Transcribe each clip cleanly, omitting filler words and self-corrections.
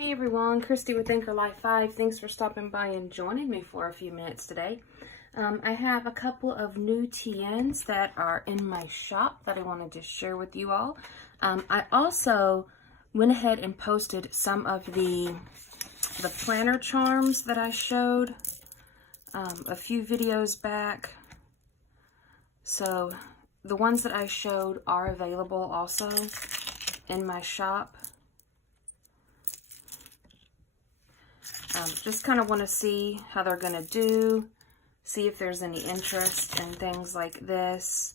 Hey everyone, Christy with Anchor Life 5. Thanks for stopping by and joining me for a few minutes today. I have a couple of new TNs that are in my shop that I wanted to share with you all. I also went ahead and posted some of the planner charms that I showed a few videos back. So the ones that I showed are available also in my shop. Just kind of want to see how they're going to do, see if there's any interest in things like this.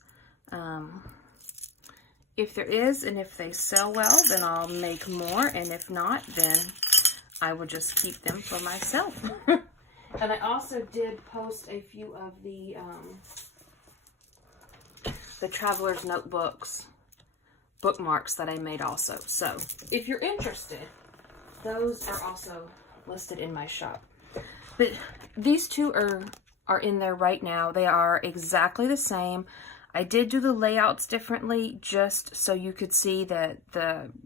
If there is, and if they sell well, then I'll make more, and if not, then I will just keep them for myself. And I also did post a few of the Traveler's Notebooks bookmarks that I made also. So if you're interested, those are also listed in my shop. But these two are in there right now. They are exactly the same. I did do the layouts differently just so you could see that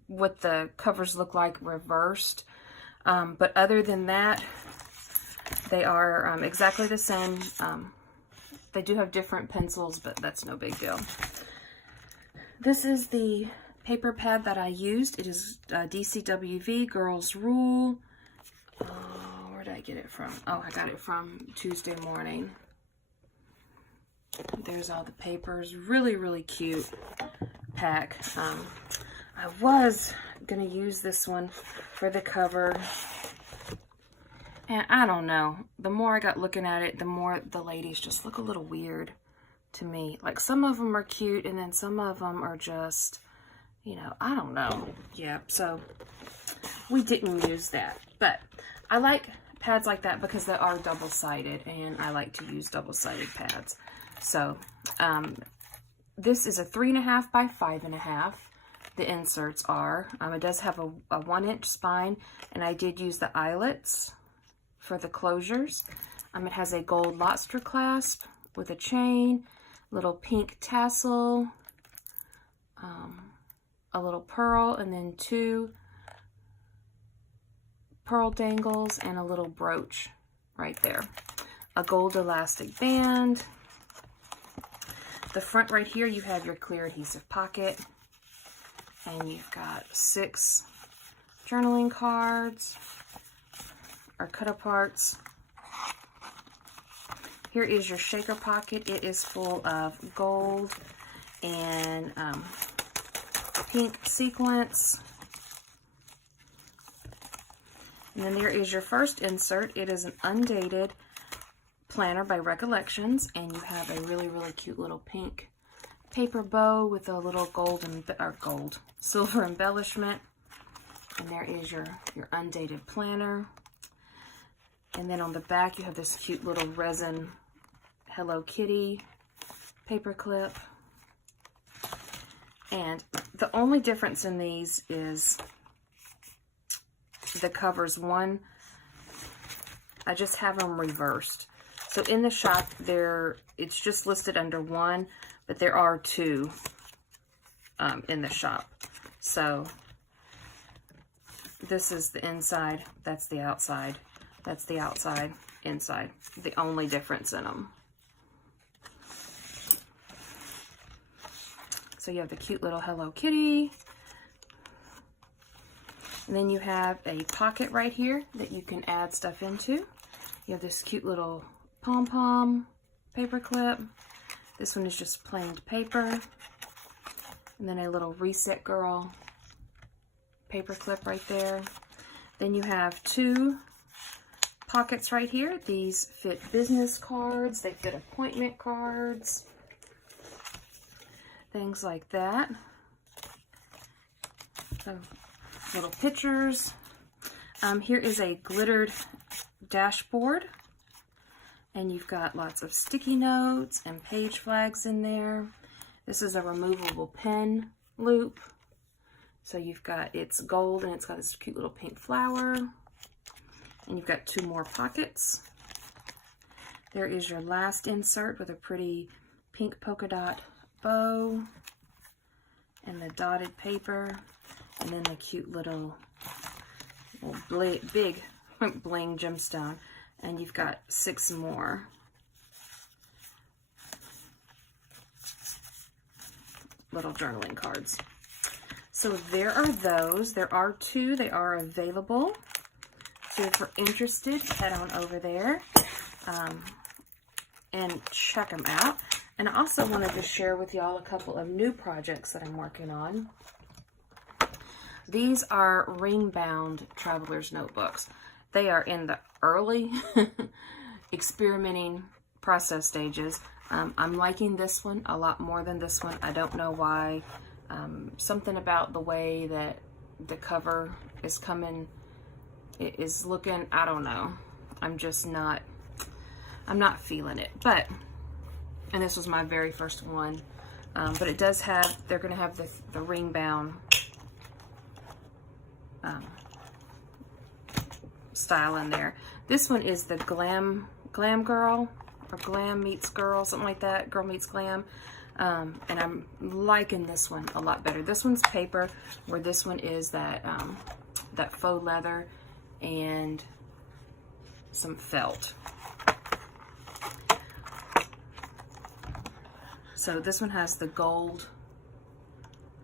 what the covers look like reversed. But other than that, they are exactly the same. They do have different pencils, but that's no big deal. This is the paper pad that I used. It is DCWV Girls Rule. Where did I get it from? Oh, I got it from Tuesday Morning. There's all the papers. Really, really cute pack. I was going to use this one for the cover. And I don't know. The more I got looking at it, the more the ladies just look a little weird to me. Like, some of them are cute, and then some of them are just, you know, I don't know. Yeah, so we didn't use that. But I like pads like that because they are double-sided, and I like to use double-sided pads. So this is a 3.5 by 5.5. The inserts are. It does have a 1-inch spine, and I did use the eyelets for the closures. It has a gold lobster clasp with a chain, little pink tassel, a little pearl, and then 2 pearl dangles and a little brooch right there. A gold elastic band. The front right here, you have your clear adhesive pocket, and you've got 6 journaling cards or cut aparts. Here is your shaker pocket. It is full of gold and pink sequins. And then there is your first insert. It is an undated planner by Recollections, and you have a really, really cute little pink paper bow with a little silver embellishment. And there is your undated planner. And then on the back, you have this cute little resin Hello Kitty paper clip. And the only difference in these is the covers. One, I just have them reversed. So in the shop, it's just listed under 1, but there are 2 in the shop. So this is the inside, that's the outside, that's the outside, inside. The only difference in them. So you have the cute little Hello Kitty. And then you have a pocket right here that you can add stuff into. You have this cute little pom-pom paper clip. This one is just plain paper. And then a little Reset Girl paper clip right there. Then you have 2 pockets right here. These fit business cards. They fit appointment cards. Things like that. So, little pictures. Here is a glittered dashboard, and you've got lots of sticky notes and page flags in there. This is a removable pen loop. So you've got, it's gold, and it's got this cute little pink flower. And you've got 2 more pockets. There is your last insert with a pretty pink polka dot bow and the dotted paper. And then the cute little big bling gemstone. And you've got 6 more. Little journaling cards. So there are those. There are 2. They are available. So if you're interested, head on over there and check them out. And I also wanted to share with y'all a couple of new projects that I'm working on. These are ring-bound traveler's notebooks. They are in the early experimenting process stages. I'm liking this one a lot more than this one. I don't know why. Something about the way that the cover is coming, it is looking, I don't know. I'm not feeling it. But, and this was my very first one. But it does have, they're going to have the ring bound style in there. This one is the Glam Girl, or Glam Meets Girl, something like that. Girl Meets Glam. And I'm liking this one a lot better. This one's paper, where this one is that that faux leather and some felt. So this one has the gold,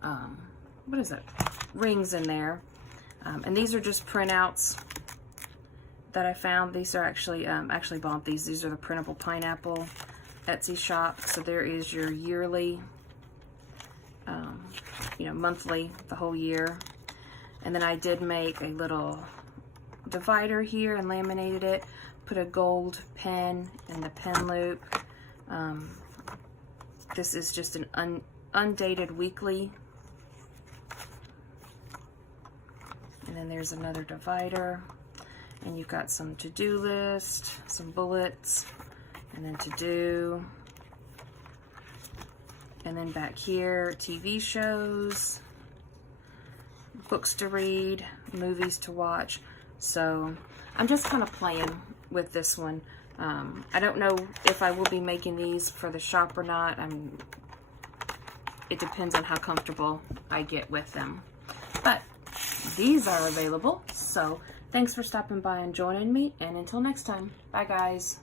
what is it? Rings in there. And these are just printouts that I found. These are actually bought these. These are the printable pineapple Etsy shop. So there is your yearly, monthly, the whole year. And then I did make a little divider here and laminated it. Put a gold pen in the pen loop. This is just an undated weekly. And then there's another divider. And you've got some to-do list, some bullets, and then to-do. And then back here, TV shows, books to read, movies to watch. So I'm just kind of playing with this one. I don't know if I will be making these for the shop or not. It depends on how comfortable I get with them. But these are available. So thanks for stopping by and joining me. And until next time, bye guys.